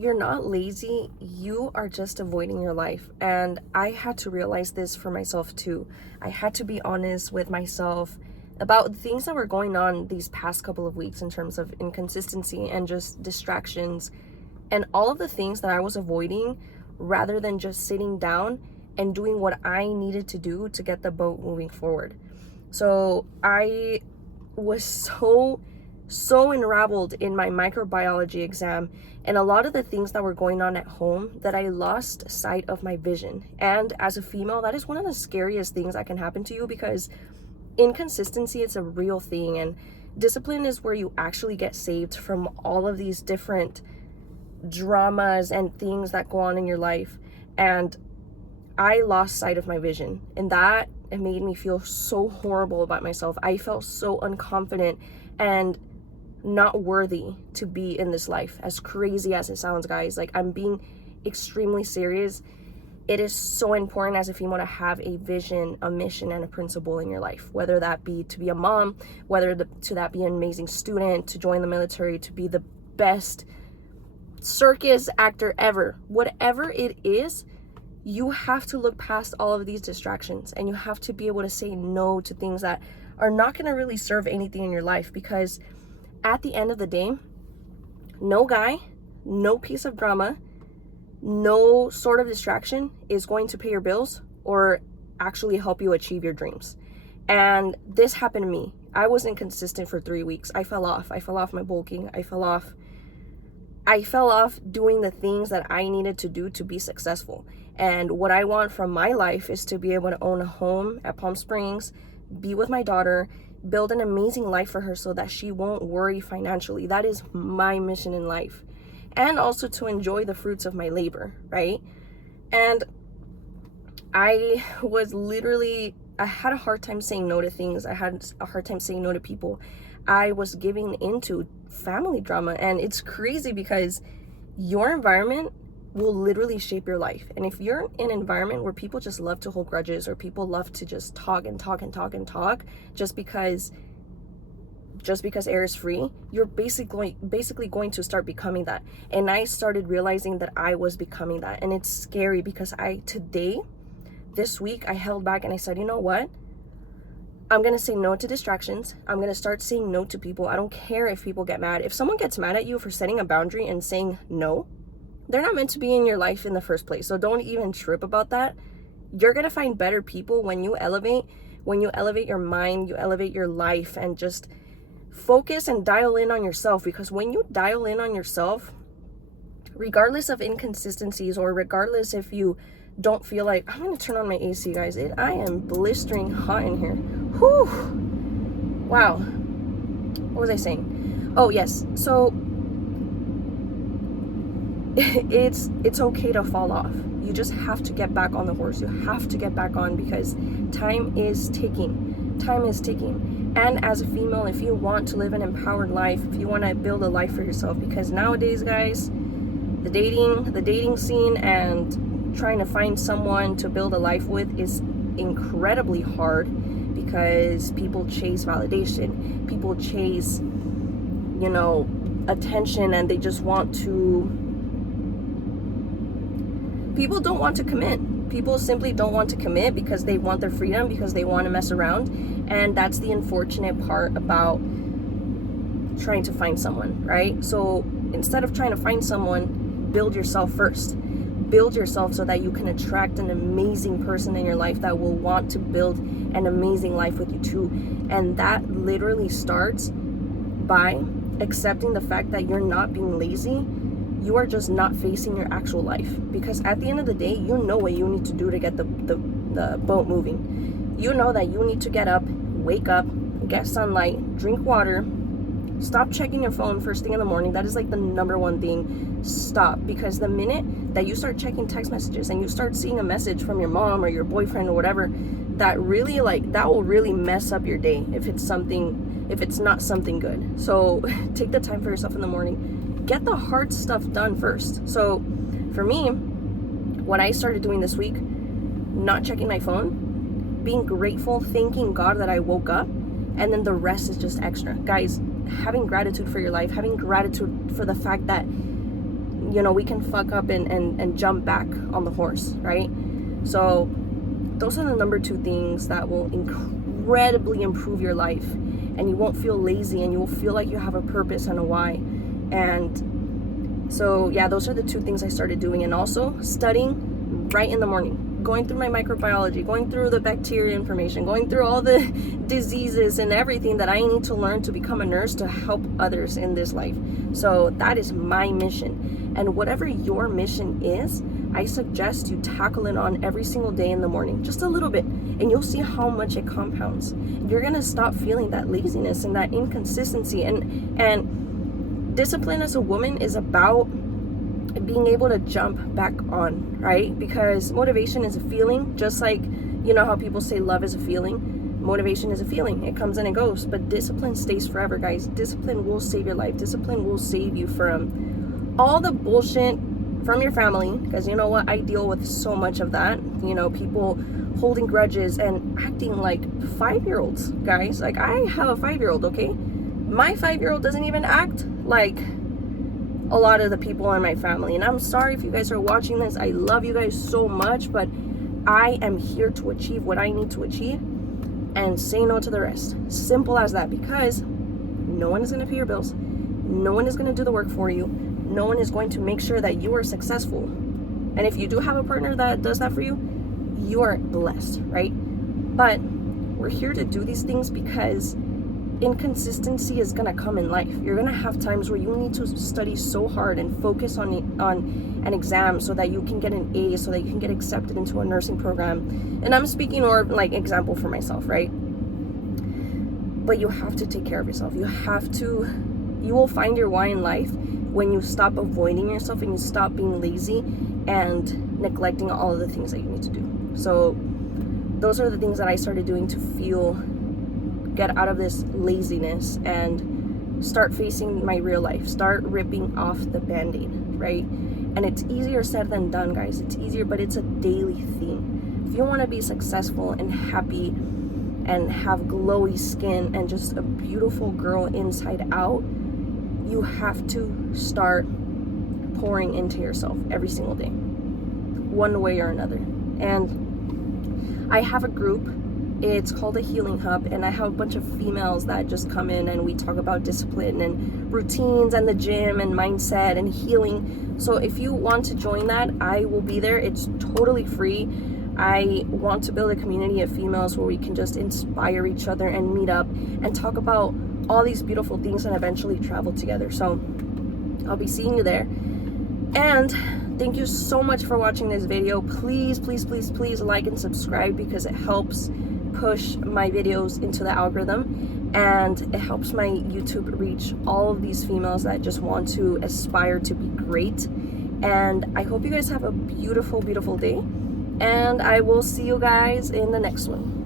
you're not lazy, you are just avoiding your life. And I had to realize this for myself too. I had to be honest with myself about things that were going on these past couple of weeks in terms of inconsistency and just distractions and all of the things that I was avoiding, rather than just sitting down and doing what I needed to do to get the boat moving forward. So I was so enraveled in my microbiology exam and a lot of the things that were going on at home that I lost sight of my vision. And as a female, that is one of the scariest things that can happen to you, because inconsistency is a real thing, and discipline is where you actually get saved from all of these different dramas and things that go on in your life. And I lost sight of my vision, and that it made me feel so horrible about myself. I felt so unconfident and not worthy to be in this life. As crazy as it sounds, guys, like, I'm being extremely serious. It is so important as a female to have a vision, a mission, and a principle in your life, whether that be to be a mom, to that be an amazing student, to join the military, to be the best circus actor ever. Whatever it is, you have to look past all of these distractions, and you have to be able to say no to things that are not going to really serve anything in your life. Because at the end of the day, no guy, no piece of drama, no sort of distraction is going to pay your bills or actually help you achieve your dreams. And this happened to me. I was inconsistent for 3 weeks. I fell off my bulking. I fell off doing the things that I needed to do to be successful. And what I want from my life is to be able to own a home at Palm Springs, be with my daughter, build an amazing life for her so that she won't worry financially. That is my mission in life. And also to enjoy the fruits of my labor, right? And I had a hard time saying no to things. I had a hard time saying no to people. I was giving into family drama, and it's crazy because your environment will literally shape your life. And if you're in an environment where people just love to hold grudges, or people love to just talk just because air is free, you're basically going to start becoming that. And I started realizing that I was becoming that. And it's scary because this week, I held back and I said, you know what? I'm going to say no to distractions. I'm going to start saying no to people. I don't care if people get mad. If someone gets mad at you for setting a boundary and saying no, they're not meant to be in your life in the first place. So don't even trip about that. You're going to find better people when you elevate your mind, you elevate your life, and just focus and dial in on yourself. Because when you dial in on yourself, regardless of inconsistencies, or regardless if you don't feel like, I'm going to turn on my AC, guys. I am blistering hot in here. Whew. Wow. What was I saying? Oh, yes. So it's okay to fall off. You just have to get back on the horse. You have to get back on, because time is ticking. And as a female, if you want to live an empowered life, if you want to build a life for yourself, because nowadays, guys, the dating scene and trying to find someone to build a life with is incredibly hard, because people chase validation, people chase, attention, and people don't want to commit. People simply don't want to commit because they want their freedom, because they want to mess around. And that's the unfortunate part about trying to find someone, right? So instead of trying to find someone, build yourself first. Build yourself so that you can attract an amazing person in your life that will want to build an amazing life with you too. And that literally starts by accepting the fact that you're not being lazy. You are just not facing your actual life. Because at the end of the day, you know what you need to do to get the boat moving. You know that you need to get up, wake up, get sunlight, drink water, stop checking your phone first thing in the morning. That is like the number one thing. Stop. Because the minute that you start checking text messages and you start seeing a message from your mom or your boyfriend or whatever, that will really mess up your day if it's not something good. So take the time for yourself in the morning. Get the hard stuff done first. So for me, what I started doing this week, not checking my phone, being grateful, thanking God that I woke up, and then the rest is just extra. Guys, having gratitude for your life, having gratitude for the fact that you know, we can fuck up and jump back on the horse, right? So those are the number 2 things that will incredibly improve your life, and you won't feel lazy, and you will feel like you have a purpose and a why. And so yeah, those are the 2 things I started doing. And also studying right in the morning, going through my microbiology, going through the bacteria information, going through all the diseases and everything that I need to learn to become a nurse to help others in this life. So that is my mission. And whatever your mission is, I suggest you tackle it on every single day in the morning, just a little bit, and you'll see how much it compounds. You're gonna stop feeling that laziness and that inconsistency. And discipline as a woman is about being able to jump back on, right? Because motivation is a feeling, just like, you know how people say love is a feeling. Motivation is a feeling. It comes and it goes, but discipline stays forever, guys. Discipline will save your life. Discipline will save you from all the bullshit from your family, because you know what, I deal with so much of that. You know, people holding grudges and acting like 5-year-olds, guys. Like, I have a 5-year-old, okay? My 5-year-old doesn't even act like a lot of the people in my family. And I'm sorry if you guys are watching this. I love you guys so much, but I am here to achieve what I need to achieve and say no to the rest. Simple as that, because no one is going to pay your bills. No one is going to do the work for you. No one is going to make sure that you are successful. And if you do have a partner that does that for you, you are blessed, right? But we're here to do these things because inconsistency is gonna come in life. You're gonna have times where you need to study so hard and focus on an exam so that you can get an A, so that you can get accepted into a nursing program. And I'm speaking more like example for myself, right? But you have to take care of yourself. You will find your why in life when you stop avoiding yourself and you stop being lazy and neglecting all of the things that you need to do. So those are the things that I started doing to get out of this laziness and start facing my real life, start ripping off the band-aid, right? And it's easier said than done, guys. It's easier, but it's a daily thing. If you want to be successful and happy and have glowy skin and just a beautiful girl inside out, you have to start pouring into yourself every single day, one way or another. And I have a group, it's called a Healing Hub, and I have a bunch of females that just come in and we talk about discipline and routines and the gym and mindset and healing. So if you want to join that, I will be there. It's totally free. I want to build a community of females where we can just inspire each other and meet up and talk about all these beautiful things and eventually travel together. So I'll be seeing you there. And thank you so much for watching this video. Please, please, please, please like and subscribe, because it helps push my videos into the algorithm and it helps my YouTube reach all of these females that just want to aspire to be great. And I hope you guys have a beautiful, beautiful day, and I will see you guys in the next one.